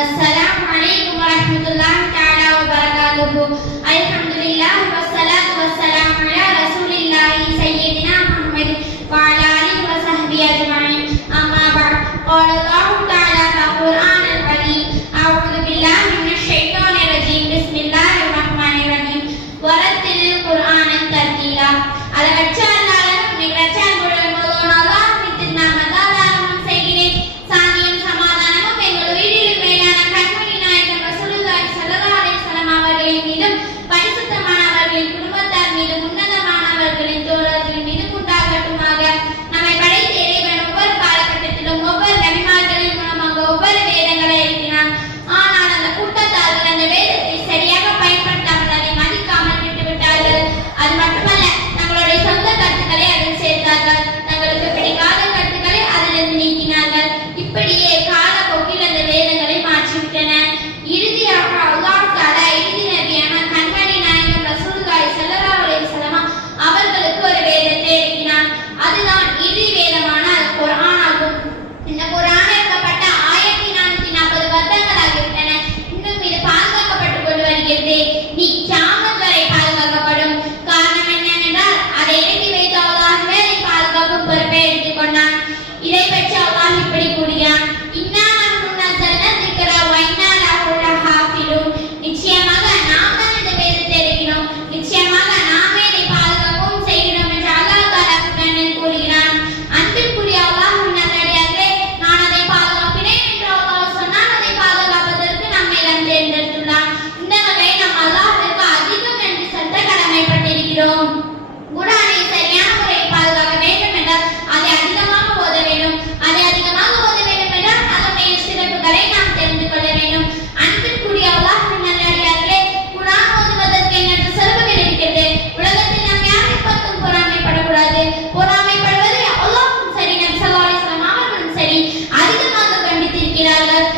Assalamu alaikum warahmatullahi ta'ala wabarakatuh. Alhamdulillah wassalatu wassalamu ala rasulillahi sayyidina Muhammad wa ala alihi wa sahbihi ajma'in. Amma ba'd. Qala Allahu ta'ala fil Qur'an al-Karim. A'udzu billahi minasy syaithanir rajim. Bismillahirrahmanirrahim. Warattilil Qur'ana tartila. Alaqcha Allaha nigracha murugan Allah mitin namadala segine saniyan சமாதானமும் எங்கள் வீட்டில் மேலான கண்மணி நாயகம் ரசூலுல்லாஹி ஸல்லல்லாஹு அலைஹி வஸல்லம் அவர்களின் மீதும் பரிசுத்தமானவர்களின் குடும்பத்தார் மீதும் உன்னதமானவர்களின் தோழர்கள் மீதும் உண்டாகட்டுமாக. நம்மை படைத்த இறைவன் ஒவ்வொரு காலகட்டத்திலும் ஒவ்வொரு நபிமார்களின் மூலமாக ஒவ்வொரு வேதங்களை எழுதினான். ஆனால் அந்த கூட்டத்தார்கள் அந்த வேதத்தை சரியாக பயன்படுத்தாமல் அதை மதிக்காமல் விட்டுவிட்டார்கள். அது மட்டுமல்ல, தங்களுடைய சொந்த கருத்துக்களை அதில் சேர்த்தார்கள். தங்களுக்கு பிடிக்காத கருத்துக்களை அதிலிருந்து நீக்கினார்கள். இப்படியே காலப்போக்கில் அந்த வேதங்களை மாற்றிவிட்டன. இறுதியாக அல்லாஹ் தஆலா இறுதி நபியான கண்மணி நாயகம் ரசூலுல்லாஹி ஸல்லல்லாஹு அலைஹி வஸல்லம் அவர்களுக்கு ஒரு வேதத்தை இறக்கினான். அதுதான் இறுதி வேதமான அல் குர்ஆன் ஆகும். இந்த குர்ஆன் இறக்கப்பட்ட 1440 வருடங்கள் ஆகிவிட்டன. இன்னும் இது பாதுகாக்கப்பட்டுக் கொண்டு வருகிறது. நீ கியாமத் வரை பாதுகாக்கப்படும். காரணம் என்னவென்றால் அதை இறக்கி வைத்த அல்லாஹ்வே அதை பாதுகாக்கும் பொறுப்பை எடுத்துக் கொண்டான். இதை பற்றி அல்லாஹ் இப்படி கூறுகிறான், இன்னா நஹ்னு நஸல்னா ذிக்ர வ இன்னா லஹு லஹாஃபிலூன். நிச்சயமாக நாம் தான் இந்த வேதத்தை இறக்கினோம், நிச்சயமாக நாமே இதை பாதுகாக்கவும் செய்கிறோம் என்று அல்லாஹ் தஆலா குர்ஆனில் கூறுகிறான். அன்பிற்குரிய அல்லாஹ்வின் நல்லடியார்களே, நான் அதை பாதுகாப்பினேன் என்று அல்லாஹ் சொன்னான். அதை பாதுகாப்பதற்கு நம்மை தான் தேர்ந்தெடுத்துள்ளான். இந்த வகையில் நாம் அல்லாஹ்விற்கு அதிகம் நன்றி செலுத்த கடமைப்பட்டிருக்கிறோம். குர்ஆனை சரியான முறையில் பாதுகாக்க வேண்டும் என்றால் அதை அதிகமாக ஓத வேண்டும். அதை அதிகமாக ஓத வேண்டும் என்றால் அதனுடைய சிறப்புகளை நாம் தெரிந்து கொள்ள வேண்டும். அன்பிற்குரிய அல்லாஹ்வின் நல்லடியார்களே, குர்ஆன் ஓதுவதற்கு எண்ணற்ற சிறப்புகள் இருக்கிறது. உலகத்தில் நாம் யாரை பார்த்தும் பொறாமைப்படக்கூடாது. பொறாமைப்படுவதை அல்லாஹ்வும் சரி, நபி ஸல்லல்லாஹு அலைஹி வஸல்லம் அவர்களும் சரி அதிகமாக கண்டித்திருக்கிறார்கள்.